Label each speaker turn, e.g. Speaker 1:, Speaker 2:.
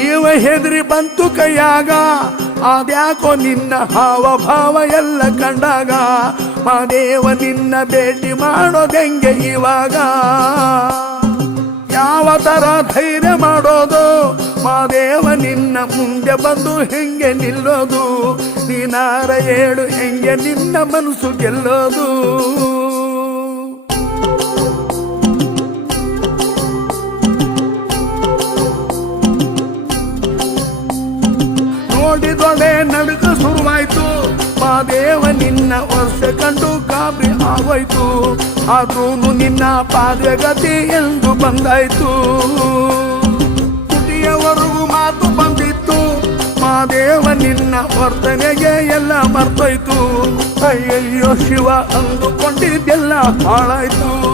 Speaker 1: ಜೀವ ಹೆದರಿ ಬಂತು ಕೈಯಾಗ ಅದ್ಯಾಕೋ ನಿನ್ನ ಹಾವ ಭಾವ ಎಲ್ಲ ಕಂಡಾಗ ಮಾದೇವ ನಿನ್ನ ಭೇಟಿ ಮಾಡೋದೆಂಗೆ ಇವಾಗ. ಯಾವ ತರ ಧೈರ್ಯ ಮಾಡೋದು ಮಾದೇವ ನಿನ್ನ ಮುಂದೆ ಬಂದು ಹೆಂಗೆ ನಿಲ್ಲೋದು, ನೀನಾರ ಏಳು ಹೆಂಗೆ ನಿನ್ನ ಮನಸ್ಸು ಗೆಲ್ಲೋದು. ನೋಡಿದೊಡೆ ನಡುಕ ಶುರುವಾಯ್ತು. ಮಾದೇವ ನಿನ್ನ ವರ್ಷ ಕಂಡು ಗಾಬರಿ ಆಗೋಯ್ತು. ಆದ್ರೂ ನಿನ್ನ ಪಾದಗತಿ ಎಂದು ಬಂದಾಯ್ತು. ತುಟಿಯವರೆಗೂ ಮಾತು ಬಂದಿತ್ತು. ಮಾದೇವ ನಿನ್ನ ವರ್ತನೆಗೆ ಎಲ್ಲ ಮರ್ತೋಯ್ತು. ಅಯ್ಯಯ್ಯೋ ಶಿವ ಅಂದುಕೊಂಡಿದ್ದೆಲ್ಲ ಹಾಳಾಯ್ತು.